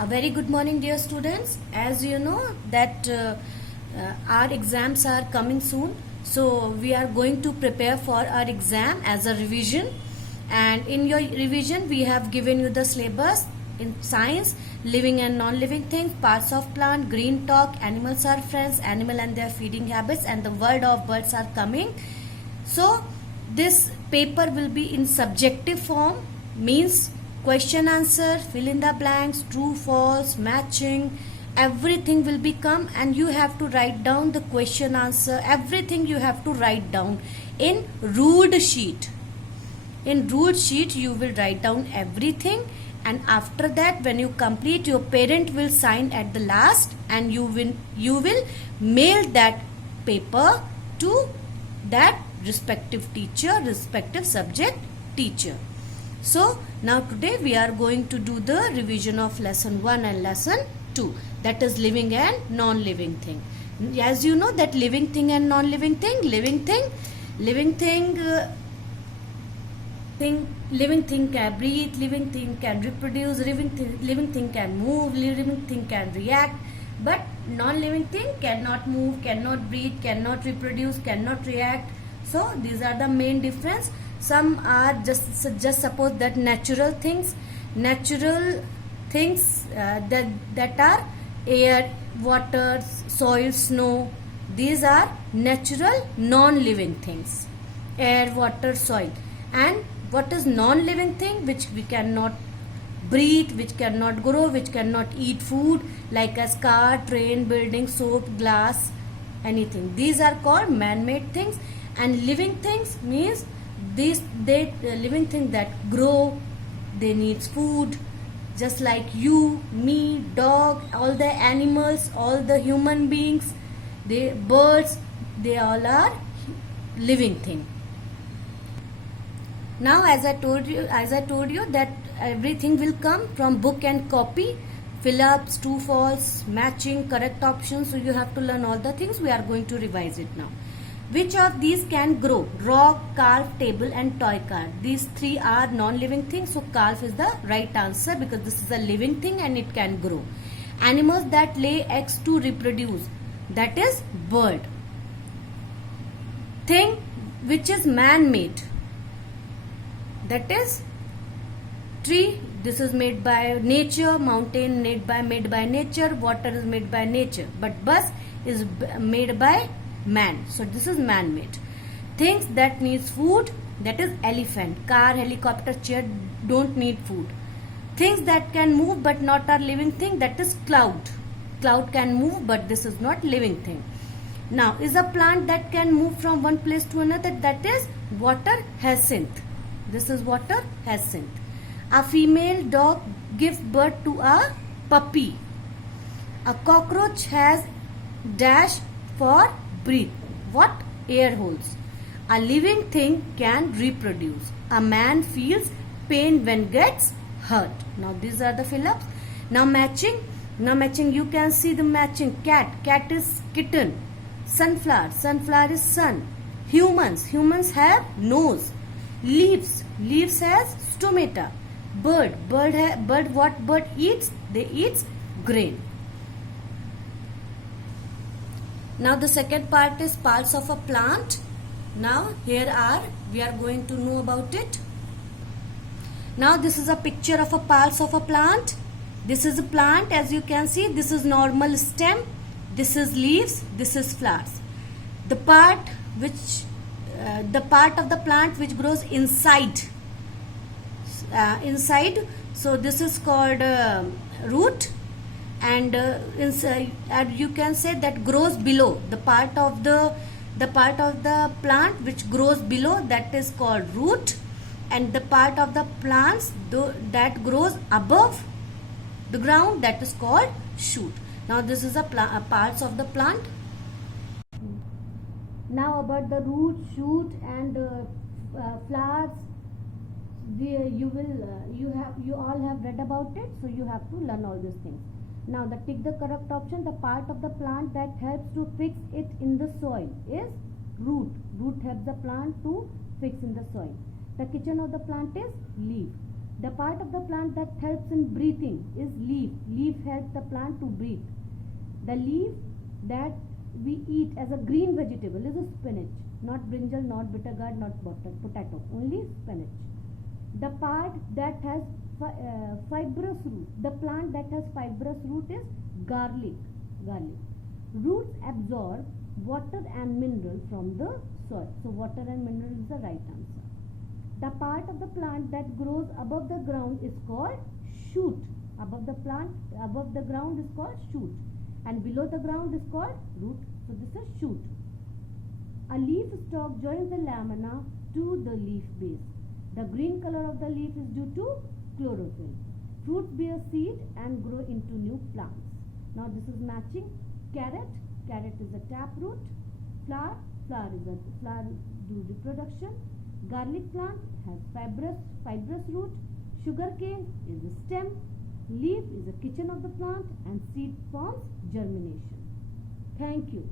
A very good morning, dear students. As you know that our exams are coming soon, so we are going to prepare for our exam as a revision. And in your revision, we have given you the syllabus in science, living and non-living things, parts of plant, green talk, animals are friends, animal and their feeding habits, and the world of birds are coming. So this paper will be in subjective form, means question answer, fill in the blanks, true false, matching, everything will become, and you have to write down the question answer, everything you have to write down in ruled sheet. In ruled sheet you will write down everything, and after that when you complete, your parent will sign at the last, and you will mail that paper to that respective teacher, respective subject teacher. So now today we are going to do the revision of lesson 1 and lesson 2, that is living and non-living thing. As you know that living thing and non-living thing, living thing can breathe, living thing can reproduce, living thing can move, living thing can react, but non-living thing cannot move, cannot breathe, cannot reproduce, cannot react. So these are the main difference. Some are just suppose that natural things that are air, water, soil, snow. These are natural non-living things, air, water, soil. And what is non-living thing? Which we cannot breathe, which cannot grow, which cannot eat food, like a car, train, building, soap, glass, anything. These are called man-made things. And living things means living things that grow, they need food, just like you, me, dog, all the animals, all the human beings, birds, they all are living thing. Now as I told you that everything will come from book and copy, fill-ups, true, false, matching, correct options. So you have to learn all the things. We are going to revise it now. Which of these can grow? Rock, calf, table and toy car. These three are non-living things. So calf is the right answer because this is a living thing and it can grow. Animals that lay eggs to reproduce. That is bird. Thing which is man-made. That is tree. This is made by nature. Mountain made by nature. Water is made by nature. But bus is made by man. So this is man-made. Things that needs food, that is elephant. Car, helicopter, chair don't need food. Things that can move but not are living thing, that is cloud. Cloud can move but this is not living thing. Now is a plant that can move from one place to another, that is water hyacinth. This is water hyacinth. A female dog gives birth to a puppy. A cockroach has dash for breathe. What? Air holes. A living thing can reproduce. A man feels pain when gets hurt. Now these are the fill-ups. Now matching. You can see the matching. Cat is kitten. Sunflower is sun. Humans have nose. Leaves has stomata. Bird what bird eats? They eats grain. Now the second part is parts of a plant. Now we are going to know about it. Now this is a picture of a parts of a plant. This is a plant, as you can see. This is normal stem. This is leaves. This is flowers. The part of the plant which grows inside. So this is called root. And you can say that grows below, the part of the plant which grows below, that is called root, and the part of the plants that grows above the ground, that is called shoot. Now this is a parts of the plant. Now about the root, shoot and flowers, you all have read about it, so you have to learn all these things. Now tick the correct option. The part of the plant that helps to fix it in the soil is root. Root helps the plant to fix in the soil. The kitchen of the plant is leaf. The part of the plant that helps in breathing is leaf. Leaf helps the plant to breathe. The leaf that we eat as a green vegetable is a spinach, not brinjal, not bitter gourd, not potato, only spinach. The part that has fibrous root, the plant that has fibrous root is garlic. Roots absorb water and mineral from the soil. So water and mineral is the right answer. The part of the plant that grows above the ground is called shoot. Above the ground is called shoot, and below the ground is called root. So this is shoot. A leaf stalk joins the lamina to the leaf base. The green color of the leaf is due to chlorophyll. Fruits bear seed and grow into new plants. Now this is matching. Carrot is a taproot. Flower is a flower do reproduction. Garlic plant has fibrous root. Sugarcane is a stem. Leaf is a kitchen of the plant, and seed forms germination. Thank you.